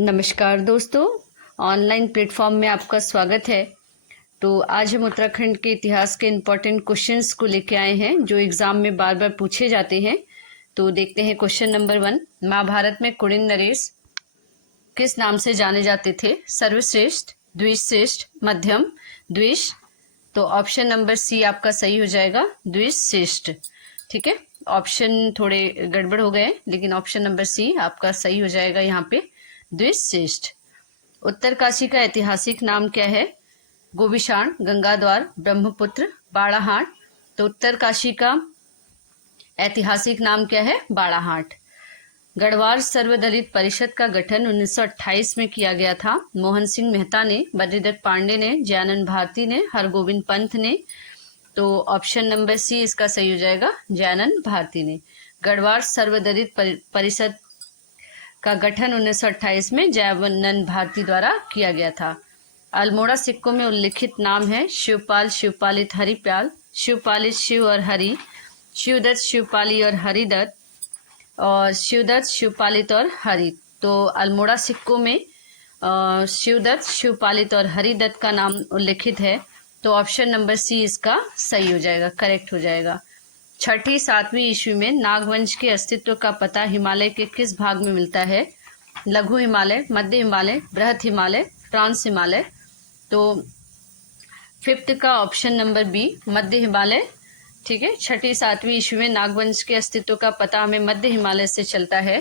नमस्कार दोस्तों, online platform में आपका स्वागत है। तो आज हम उत्तराखंड के इतिहास के इम्पोर्टेंट क्वेश्चंस को लेके आए हैं जो एग्जाम में बार बार पूछे जाते हैं। तो देखते हैं क्वेश्चन नंबर 1। महाभारत में कुड़िन नरेश किस नाम से जाने जाते थे? सर्वश्रेष्ठ, द्विश्रेष्ठ, मध्यम, द्विष। तो ऑप्शन नंबर सी आपका सही हो जाएगा, द्विश्रेष्ठ। ठीक है, ऑप्शन थोड़े गड़बड़ हो गए लेकिन ऑप्शन नंबर सी आपका सही हो जाएगा यहाँ पे, द्विश्रेष्ठ। उत्तरकाशी का ऐतिहासिक नाम क्या है? गोविशाण, गंगाद्वार, ब्रह्मपुत्र, बाड़ाहाट। तो उत्तरकाशी का ऐतिहासिक नाम क्या है? बाड़ाहाट। गढ़वाल सर्वदलित परिषद का गठन 1928 में किया गया था। मोहन सिंह मेहता ने, बद्रीदत्त पांडे ने, जयानंद भारती ने, हरगोविंद पंत ने। तो ऑप्शन नंबर सी इसका सही हो जाएगा, जयानंद भारती ने। गढ़वाल सर्वदलित परिषद का गठन 1928 में जयानंद भारती द्वारा किया गया था। अल्मोड़ा सिक्कों में उल्लिखित नाम है शिवपाल, शिवपालित, हरिपाल, शिवपालित, शिव और हरि, शिवदत्त, शिवपाली और हरिदत्त, और शिवदत्त, शिवपालित और हरि। तो अल्मोड़ा सिक्कों में शिवदत्त, शिवपालित और हरिदत्त का नाम उल्लिखित है। तो ऑप्शन नंबर सी इसका सही हो जाएगा, करेक्ट हो जाएगा। छठी सातवीं ईस्वी में नागवंश के अस्तित्व का पता हिमालय के किस भाग में मिलता है? लघु हिमालय, मध्य हिमालय, बृहत हिमालय, ट्रांस हिमालय। तो फिफ्थ का ऑप्शन नंबर बी, मध्य हिमालय। ठीक है, छठी सातवीं ईस्वी में नागवंश के अस्तित्व का पता हमें मध्य हिमालय से चलता है।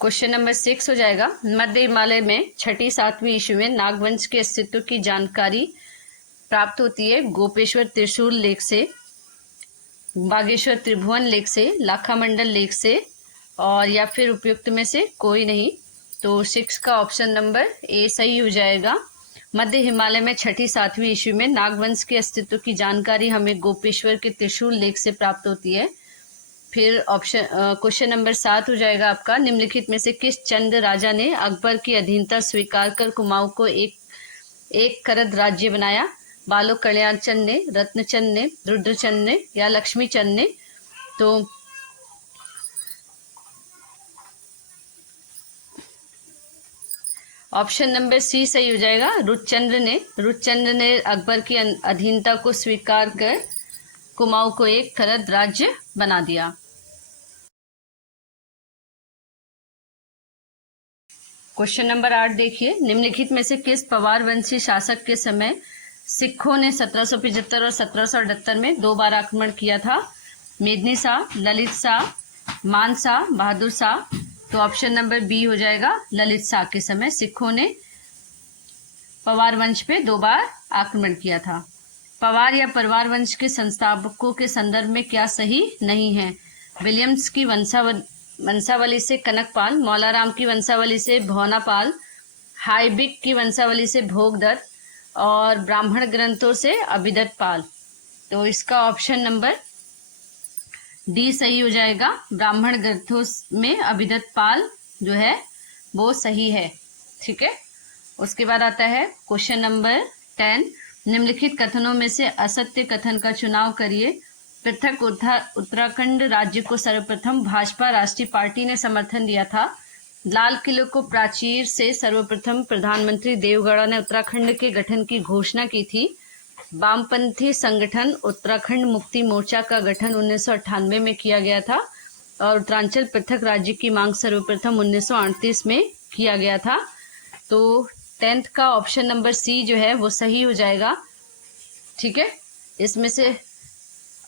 क्वेश्चन नंबर 6 हो जाएगा, मध्य हिमालय में छठी सातवीं ईस्वी में नागवंश के अस्तित्व की जानकारी प्राप्त होती है गोपेश्वर त्रिशूल लेक से, बागेश्वर त्रिभुवन लेक से, लाखामंडल लेक से, और या फिर उपयुक्त में से कोई नहीं। तो 6 का ऑप्शन नंबर ए सही हो जाएगा। मध्य हिमालय में छठी सातवीं ईस्वी में नागवंश के अस्तित्व की जानकारी हमें गोपेश्वर के त्रिशूल लेक से प्राप्त होती है। फिर ऑप्शन क्वेश्चन नंबर 7 हो जाएगा आपका, निम्नलिखित में से किस चंद राजा ने अकबर की अधीनता स्वीकार कर कुमाऊं को एक करद राज्य बनाया? बालो कल्याण चंद ने, रत्नचंद ने, रुद्रचंद ने, या लक्ष्मीचंद ने। तो ऑप्शन नंबर सी सही हो जाएगा, रुद्रचंद्र ने। रुद्रचंद्र ने अकबर की अधीनता को स्वीकार कर कुमाऊं को एक करद राज्य बना दिया। क्वेश्चन नंबर 8 देखिए, निम्नलिखित में से किस पवार वंशी शासक के समय सिखों ने 1775 और 1778 में 2 बार आक्रमण किया था? मेदिनी शाह, ललित शाह, मान शाह, बहादुर शाह। तो ऑप्शन नंबर बी हो जाएगा, ललित शाह के समय सिखों ने पवार वंश पे 2 बार आक्रमण किया था। पवार या परवार वंश के संस्थापकों के संदर्भ में क्या सही नहीं है? विलियम्स की वंशावली से कनकपाल, मौलाराम की वंशावली से भौनापाल, हाइबिक की वंशावली से भोगदत्त, और ब्राह्मण ग्रंथों से अभिदत्त पाल। तो इसका ऑप्शन नंबर डी सही हो जाएगा, ब्राह्मण ग्रंथों में अभिदत्त पाल जो है वो सही है। ठीक है, उसके बाद आता है क्वेश्चन नंबर 10, निम्नलिखित कथनों में से असत्य कथन का चुनाव करिए। पृथक उत्तराखंड राज्य को सर्वप्रथम भाजपा राष्ट्रीय पार्टी ने समर्थन दिया था। लाल किले को प्राचीर से सर्वप्रथम प्रधानमंत्री देवगौड़ा ने उत्तराखंड के गठन की घोषणा की थी। वामपंथी संगठन उत्तराखंड मुक्ति मोर्चा का गठन 1998 में किया गया था, और उत्तरांचल पृथक राज्य की मांग सर्वप्रथम 1938 में किया गया था। तो 10th का ऑप्शन नंबर सी जो है वो सही हो जाएगा। ठीक है, इसमें से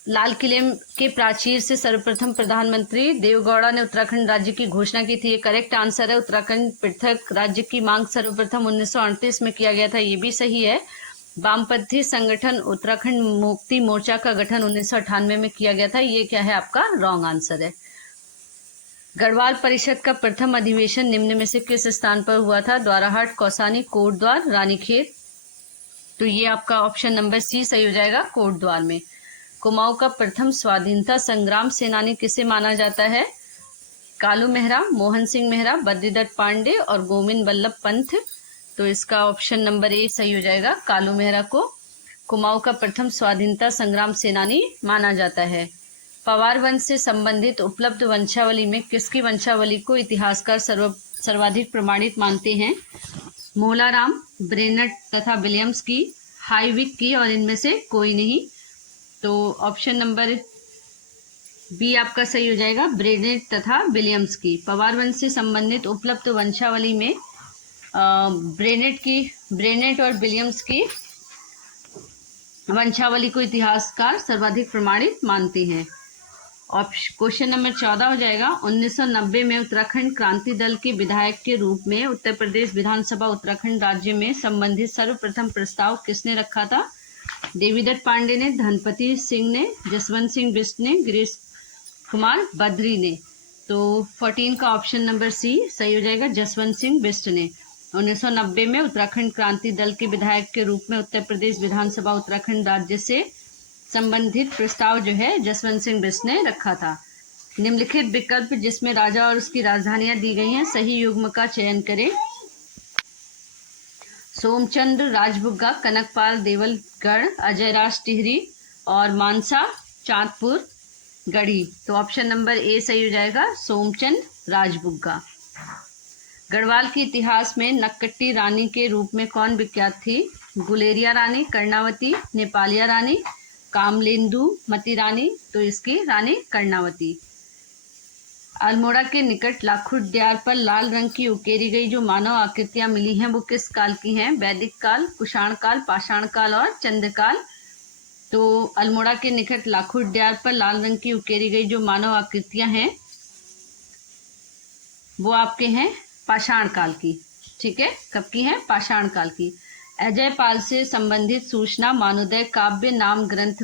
लाल किले के प्राचीर से सर्वप्रथम प्रधानमंत्री देवगौड़ा ने उत्तराखंड राज्य की घोषणा की थी, ये करेक्ट आंसर है। उत्तराखंड पृथक राज्य की मांग सर्वप्रथम 1938 में किया गया था, ये भी सही है। वामपंथी संगठन उत्तराखंड मुक्ति मोर्चा का गठन 1998 में किया गया था, ये क्या है आपका रॉन्ग आंसर है। गढ़वाल परिषद का प्रथम अधिवेशन निम्न में से किस स्थान पर हुआ था? द्वाराहाट, कौसानी, कोटद्वार, रानीखेत। तो ये आपका ऑप्शन नंबर सी सही हो जाएगा, कोटद्वार में। कुमाऊं का प्रथम स्वाधीनता संग्राम सेनानी किसे माना जाता है? कालू मेहरा, मोहन सिंह मेहरा, बद्रीदत्त पांडे और गोविंद बल्लभ पंत। तो इसका ऑप्शन नंबर ए सही हो जाएगा, कालू मेहरा को कुमाऊं का प्रथम स्वाधीनता संग्राम सेनानी माना जाता है। पवार वंश से संबंधित उपलब्ध वंशावली में किसकी वंशावली को इतिहासकार सर्वाधिक प्रमाणित मानते हैं? मोलाराम, ब्रेनट तथा विलियम्स की, हाईविक की और इनमें से कोई नहीं। तो ऑप्शन नंबर बी आपका सही हो जाएगा, ब्रेनेट तथा विलियम्स की। पवार वंश से संबंधित उपलब्ध वंशावली में ब्रेनेट और विलियम्स की वंशावली को इतिहासकार सर्वाधिक प्रमाणित मानते हैं। क्वेश्चन नंबर 14 हो जाएगा, 1990 में उत्तराखंड क्रांति दल के विधायक के रूप में उत्तर प्रदेश विधानसभा उत्तराखंड राज्य में संबंधित सर्वप्रथम प्रस्ताव किसने रखा था? देवीदत्त पांडे ने, धनपति सिंह ने, जसवंत सिंह बिष्ट ने, गिरीश कुमार बद्री ने। तो 14 का ऑप्शन नंबर सी सही हो जाएगा, जसवंत सिंह बिष्ट ने 1990 में उत्तराखंड क्रांति दल के विधायक के रूप में उत्तर प्रदेश विधानसभा उत्तराखंड राज्य से संबंधित प्रस्ताव जो है जसवंत सिंह बिष्ट ने रखा था। निम्नलिखित विकल्प जिसमें राजा और उसकी राजधानियां दी गई हैं, सही युग्म का चयन करें। सोमचंद्र राजबुग्गा, कनकपाल देवलगढ़, अजयराज टिहरी और मानसा चांदपुर गढ़ी। तो ऑप्शन नंबर ए सही हो जाएगा, सोमचंद राजबुग्गा। गढ़वाल के इतिहास में नक्कट्टी रानी के रूप में कौन विख्यात थी? गुलेरिया रानी, कर्णावती, नेपालिया रानी, कामलेंदु मती रानी। तो इसकी रानी कर्णावती। अल्मोड़ा के निकट लाखुड्यार पर लाल रंग की उकेरी गई जो मानव आकृतियां मिली हैं वो किस काल की हैं? वैदिक काल, कुषाण काल, पाषाण काल और चंद्रकाल। तो अल्मोड़ा के निकट लाखुड्यार पर लाल रंग की उकेरी गई जो मानव आकृतियां हैं वो आपके हैं पाषाण काल की। ठीक है, कब की हैं? पाषाण काल की। अजय पाल से संबंधित सूचना मानोदय काव्य नाम ग्रंथ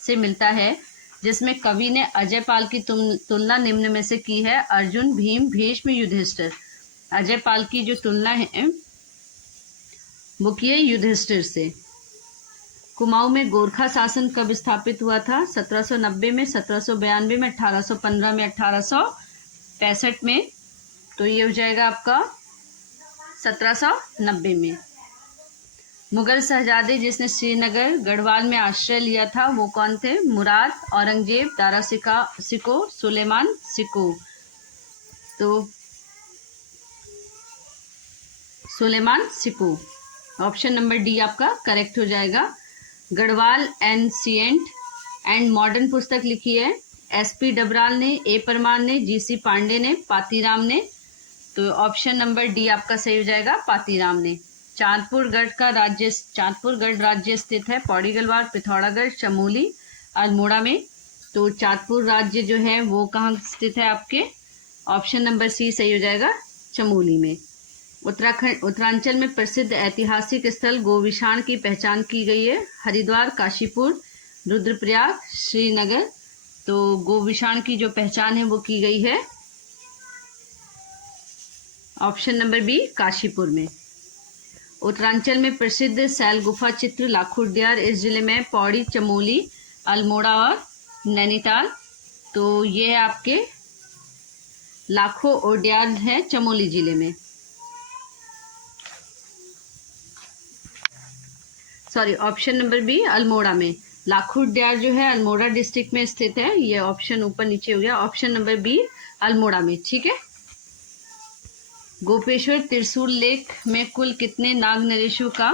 से मिलता है जिसमें कवि ने अजय पाल की तुलना निम्न में से की है? अर्जुन, भीम, भीष्म, युधिष्ठिर। अजय पाल की जो तुलना है वो की है युधिष्ठिर से। कुमाऊं में गोरखा शासन कब स्थापित हुआ था? 1790 में, 1792 में, 1815 में, 1865 में। तो ये हो जाएगा आपका 1790 में। मुगल शहजादे जिसने श्रीनगर गढ़वाल में आश्रय लिया था वो कौन थे? मुराद, औरंगजेब, दारा सिको, सुलेमान सिको। तो सुलेमान सिको। ऑप्शन नंबर डी आपका करेक्ट हो जाएगा। गढ़वाल एंशिएंट एंड मॉडर्न पुस्तक लिखी है एसपी डबराल ने, ए परमार ने, जीसी पांडे ने, पातीराम ने। तो ऑप्शन नंबर डी आपका सही हो जाएगा, पातीराम ने। चांदपुर गढ़ राज्य स्थित है पौड़ी गढ़वाल, पिथौरागढ़, चमोली, अल्मोड़ा में। तो चांदपुर राज्य जो है वो कहाँ स्थित है आपके? ऑप्शन नंबर सी सही हो जाएगा, चमोली में। उत्तरांचल में प्रसिद्ध ऐतिहासिक स्थल गोविशाण की पहचान की गई है? हरिद्वार, काशीपुर, रुद्रप्रयाग, श्रीनगर। तो गोविशाण की जो पहचान है वो की गई है ऑप्शन नंबर बी, काशीपुर में। उत्तरांचल में प्रसिद्ध शैल गुफा चित्र लाखुड्यार इस जिले में पौड़ी, चमोली, अल्मोड़ा और नैनीताल। तो ये है आपके लाखों ओड्यार है चमोली जिले में। Sorry, option number B Almora में। लाखुड्यार जो है अल्मोड़ा डिस्ट्रिक्ट में स्थित है। ये ऑप्शन ऊपर नीचे हो गया, ऑप्शन नंबर बी अल्मोड़ा में। ठीक है। गोपेश्वर त्रिशूल लेख में कुल कितने नाग नरेशों का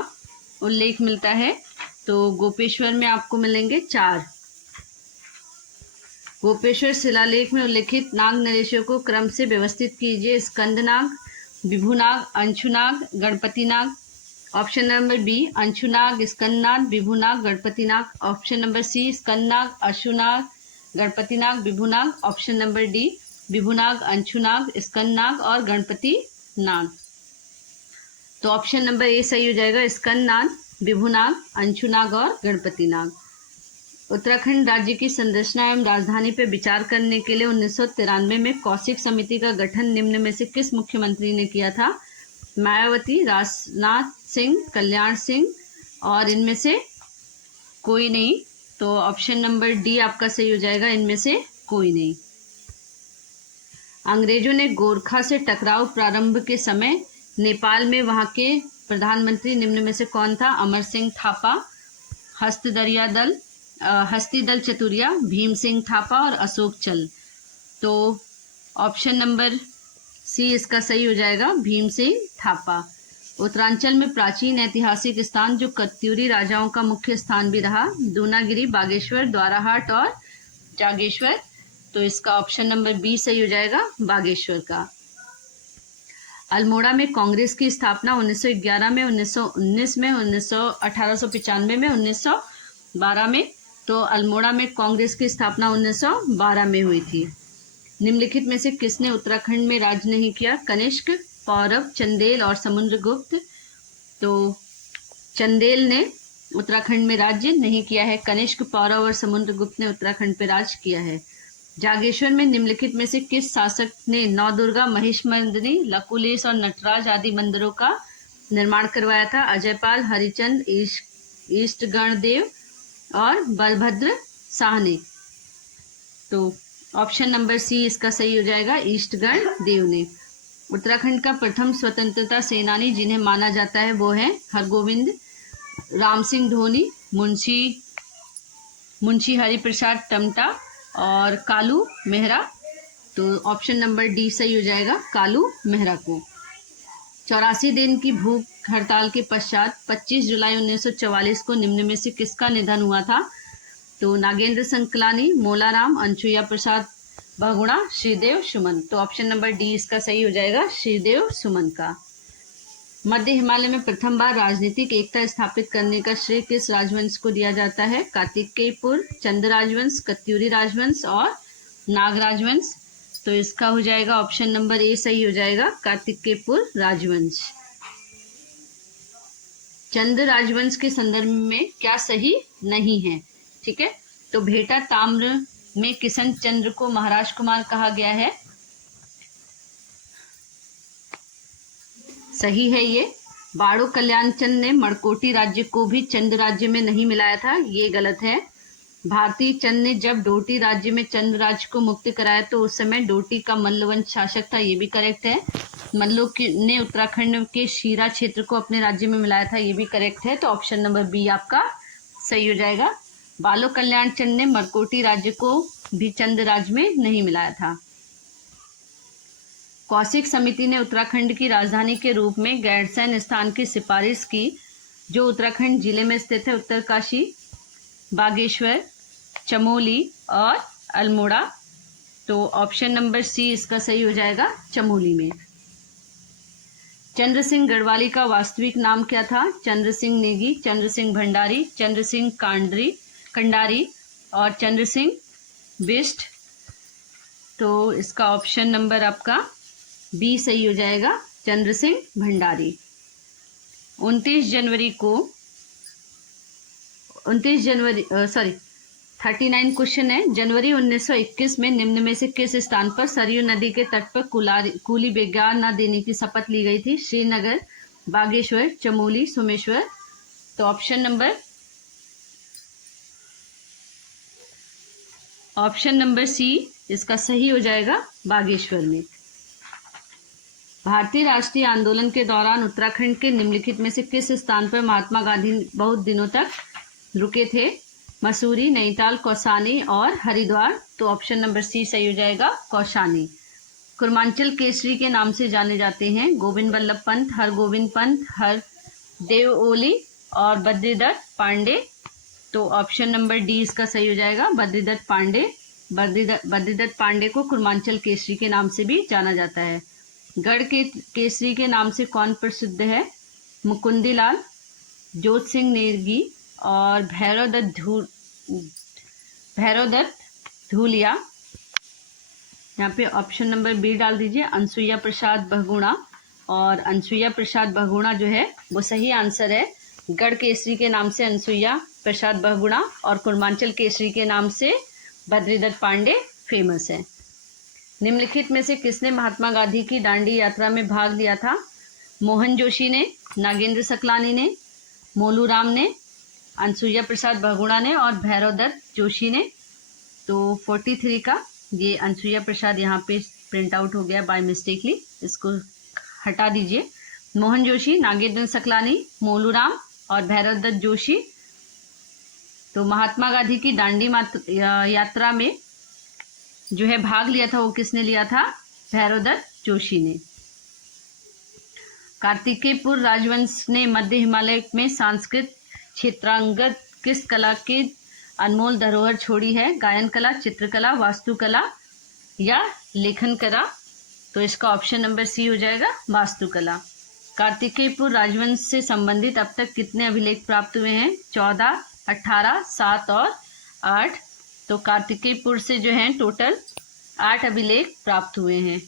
उल्लेख मिलता है? तो गोपेश्वर में आपको मिलेंगे 4। गोपेश्वर शिलालेख में उल्लेखित नाग नरेशों को क्रम से व्यवस्थित कीजिए। Skandnag, Vibhunag, Anshunag, Ganpatinag. Option number B Anshunag, Skandnag, Vibhunag, Ganpatinag. Option number C Skandnag, Ashunag, Ganpatinag, Vibhunag. Option number D Vibhunag, Anshunag, Skandnag और गणपति नाग। तो ऑप्शन नंबर ए सही हो जाएगा, स्कंदनाग, विभुनाग, अंशुनाग और गणपति नाग। उत्तराखंड राज्य की संरचना एवं राजधानी पर विचार करने के लिए 1993 में कौशिक समिति का गठन निम्न में से किस मुख्यमंत्री ने किया था? मायावती, राजनाथ सिंह, कल्याण सिंह और इनमें से कोई नहीं। तो ऑप्शन नंबर डी आपका सही हो जाएगा, इनमें से कोई नहीं। अंग्रेजों ने गोरखा से टकराव प्रारंभ के समय नेपाल में वहां के प्रधानमंत्री निम्न में से कौन था? अमर सिंह थापा, हस्तदरिया दल, हस्तिदल चतुरिया, भीम सिंह थापा और अशोक चल। तो ऑप्शन नंबर सी इसका सही हो जाएगा, भीम सिंह थापा। उत्तरांचल में प्राचीन ऐतिहासिक स्थान जो कत्यूरी राजाओं का मुख्य स्थान भी रहा, दूनागिरी, बागेश्वर, द्वाराहाट और जागेश्वर। तो इसका ऑप्शन नंबर बी सही हो जाएगा, बागेश्वर का। अल्मोड़ा में कांग्रेस की स्थापना 1911 में, 1919 में, 1895 में, 1912 में। तो अल्मोड़ा में कांग्रेस की स्थापना 1912 में हुई थी। निम्नलिखित में से किसने उत्तराखंड में राज नहीं किया? कनिष्क, पौरव, चंदेल और समुद्रगुप्त। तो चंदेल ने उत्तराखंड में राज्य नहीं किया है, कनिष्क, पौरव और समुद्रगुप्त ने उत्तराखंड पर राज किया है। जागेश्वर में निम्नलिखित में से किस शासक ने नवदुर्गा, महिषमर्दिनी, लकुलिश और नटराज आदि मंदिरों का निर्माण करवाया था? अजयपाल, हरिचंद, ईष्टगणदेव और बलभद्र शाह ने। तो ऑप्शन नंबर सी इसका सही हो जाएगा, ईष्टगण देव ने। उत्तराखंड का प्रथम स्वतंत्रता सेनानी जिन्हें माना जाता है वो है हरगोविंद, राम सिंह धोनी, मुंशी हरिप्रसाद टमटा और कालू मेहरा। तो ऑप्शन नंबर डी सही हो जाएगा, कालू मेहरा को। 84 दिन की भूख हड़ताल के पश्चात 25 जुलाई 1944 को निम्न में से किसका निधन हुआ था? तो नागेंद्र संकलानी, मोलाराम, अनसुईया प्रसाद बहुगुणा, श्रीदेव सुमन। तो ऑप्शन नंबर डी इसका सही हो जाएगा, श्रीदेव सुमन का। मध्य हिमालय में प्रथम बार राजनीतिक एकता स्थापित करने का श्रेय किस राजवंश को दिया जाता है? कार्तिकेयपुर, चंद राजवंश, कत्यूरी राजवंश और नाग राजवंश। तो इसका हो जाएगा ऑप्शन नंबर ए सही हो जाएगा, कार्तिकेयपुर राजवंश। चंद राजवंश के संदर्भ में क्या सही नहीं है? ठीक है, तो भेटा ताम्र में किशन चंद्र को महाराज कुमार कहा गया है, सही है ये। बाड़ो कल्याण चंद ने मड़कोटी राज्य को भी चंद राज्य में नहीं मिलाया था, ये गलत है। भारती चंद ने जब डोटी राज्य में चंद राज्य को मुक्त कराया तो उस समय डोटी का मल्लवंश शासक था, ये भी करेक्ट है। मल्लों ने उत्तराखंड के शीरा क्षेत्र को अपने राज्य में मिलाया था, ये भी करेक्ट है। तो ऑप्शन नंबर बी आपका सही हो जाएगा। बालो कल्याण चंद ने मरकोटी राज्य को भी चंद राज्य में नहीं मिलाया था। कौशिक समिति ने उत्तराखंड की राजधानी के रूप में गैरसैंण स्थान की सिफारिश की, जो उत्तराखंड जिले में स्थित है। उत्तरकाशी, बागेश्वर, चमोली और अल्मोड़ा। तो ऑप्शन नंबर सी इसका सही हो जाएगा, चमोली में। चंद्र सिंह गढ़वाली का वास्तविक नाम क्या था? चंद्र सिंह नेगी, चंद्र सिंह भंडारी, चंद्र सिंह कंडारी और चंद्र सिंह बिष्ट। तो इसका ऑप्शन नंबर आपका बी सही हो जाएगा, चंद्र सिंह भंडारी। 39 क्वेश्चन है। जनवरी 1921 में निम्न में से किस स्थान पर सरयू नदी के तट पर कूली बेगार न देने की शपथ ली गई थी? श्रीनगर, बागेश्वर, चमोली, सोमेश्वर। तो ऑप्शन नंबर सी इसका सही हो जाएगा, बागेश्वर में। भारतीय राष्ट्रीय आंदोलन के दौरान उत्तराखंड के निम्नलिखित में से किस स्थान पर महात्मा गांधी बहुत दिनों तक रुके थे? मसूरी, नैनीताल, कौसानी और हरिद्वार। तो ऑप्शन नंबर सी सही हो जाएगा, कौसानी। कुर्मांचल केसरी के नाम से जाने जाते हैं गोविंद बल्लभ पंत, हरगोविंद पंत, हरदेव ओली और बद्रीदत्त पांडे। तो ऑप्शन नंबर डी इसका सही हो जाएगा, बद्रीदत्त पांडे। बद्रीदत्त पांडे को कुर्मांचल केसरी के नाम से भी जाना जाता है। गढ़ के केसरी के नाम से कौन प्रसिद्ध है? मुकुंदीलाल, जोत सिंह नेगी और भैरवदत्त धूलिया। यहाँ पे ऑप्शन नंबर बी डाल दीजिए, अनसुईया प्रसाद बहुगुणा। और अनसुईया प्रसाद बहुगुणा जो है वो सही आंसर है। गढ़ केसरी के नाम से अनसुईया प्रसाद बहुगुणा और कुर्मांचल केसरी के नाम से बद्रीदत्त पांडे फेमस है। निम्नलिखित में से किसने महात्मा गांधी की दांडी यात्रा में भाग लिया था? मोहन जोशी ने, नागेंद्र सकलानी ने, मोलूराम ने, अनसुईया प्रसाद बहुगुणा ने और भैरवदत्त जोशी ने। तो 43 का ये अनसुईया प्रसाद यहाँ पे प्रिंट आउट हो गया बाय मिस्टेकली, इसको हटा दीजिए। मोहन जोशी, नागेंद्र सकलानी, मोलूराम और भैरवदत्त जोशी। तो महात्मा गांधी की दांडी यात्रा में जो है भाग लिया था, वो किसने लिया था? भैरवदत्त जोशी ने। कार्तिकेयपुर राजवंश ने मध्य हिमालय में सांस्कृतिक क्षेत्रांगत किस कला की अनमोल धरोहर छोड़ी है? गायन कला, चित्रकला, वास्तुकला या लेखन कला? तो इसका ऑप्शन नंबर सी हो जाएगा, वास्तुकला। कार्तिकेयपुर राजवंश से संबंधित अब तक कितने अभिलेख प्राप्त हुए हैं? 14, 18, 7 और 8। तो कार्तिकेयपुर से जो है टोटल 8 अभिलेख प्राप्त हुए हैं।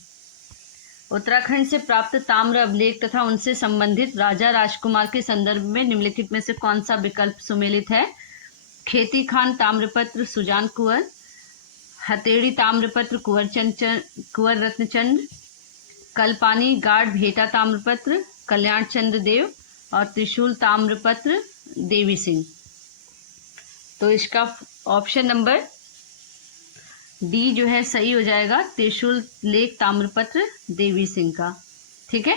उत्तराखंड से प्राप्त ताम्र अभिलेख तथा उनसे संबंधित राजा राजकुमार के संदर्भ में निम्नलिखित में से कौन सा विकल्प सुमेलित है? खेती खान ताम्रपत्र सुजान कुंवर, हथेड़ी ताम्रपत्र कुंवर रत्नचंद्र, कलपानी गाढ़ भेटा ताम्रपत्र कल्याण चंद्र देव और त्रिशूल ताम्रपत्र देवी सिंह। तो इसका ऑप्शन नंबर डी जो है सही हो जाएगा, त्रिशूल लेख ताम्रपत्र देवी सिंह का। ठीक है।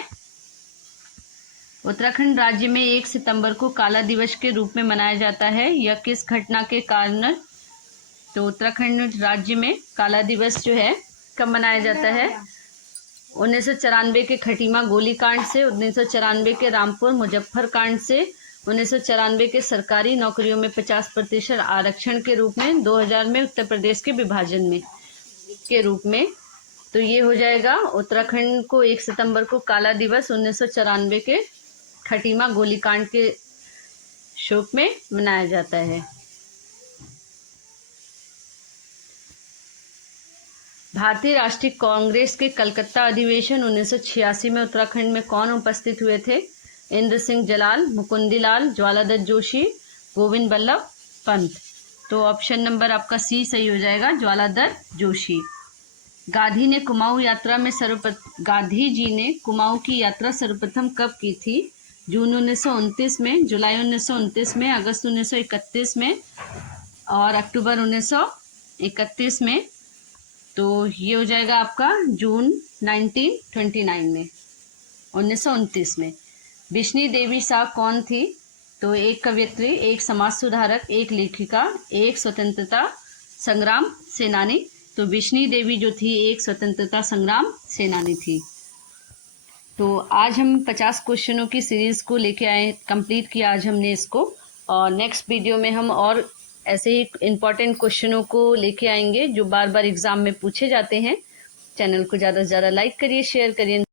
उत्तराखंड राज्य में 1 सितंबर को काला दिवस के रूप में मनाया जाता है, यह किस घटना के कारण? तो उत्तराखंड राज्य में काला दिवस जो है कब मनाया जाता है? 1994 के खटीमा गोलीकांड से, 1994 के रामपुर मुजफ्फर कांड से, 1994 के सरकारी नौकरियों में 50% आरक्षण के रूप में, 2000 में उत्तर प्रदेश के विभाजन में के रूप में। तो ये हो जाएगा उत्तराखंड को 1 सितंबर को काला दिवस 1994 के खटीमा गोलीकांड के शोक में मनाया जाता है। भारतीय राष्ट्रीय कांग्रेस के कलकत्ता अधिवेशन 1986 में उत्तराखंड में कौन उपस्थित हुए थे? इंद्र सिंह जलाल, मुकुंदीलाल, ज्वालादत्त जोशी, गोविंद बल्लभ पंत। तो ऑप्शन नंबर आपका सी सही हो जाएगा, ज्वालादत्त जोशी। गांधी जी ने कुमाऊं की यात्रा सर्वप्रथम कब की थी? जून 1929 में, जुलाई 1929 में, अगस्त 1931 में और अक्टूबर 1931 में। तो ये हो जाएगा आपका जून 1929 में। बिश्नी देवी शाह कौन थी? तो एक कवयित्री, एक समाज सुधारक, एक लेखिका, एक स्वतंत्रता संग्राम सेनानी। तो बिश्नी देवी जो थी एक स्वतंत्रता संग्राम सेनानी थी। तो आज हम 50 क्वेश्चनों की सीरीज को लेके आए, कंप्लीट किया आज हमने इसको, और नेक्स्ट वीडियो में हम और ऐसे ही इम्पॉर्टेंट क्वेश्चनों को लेके आएंगे जो बार बार एग्जाम में पूछे जाते हैं। चैनल को ज़्यादा से ज़्यादा लाइक करिए, शेयर करिए।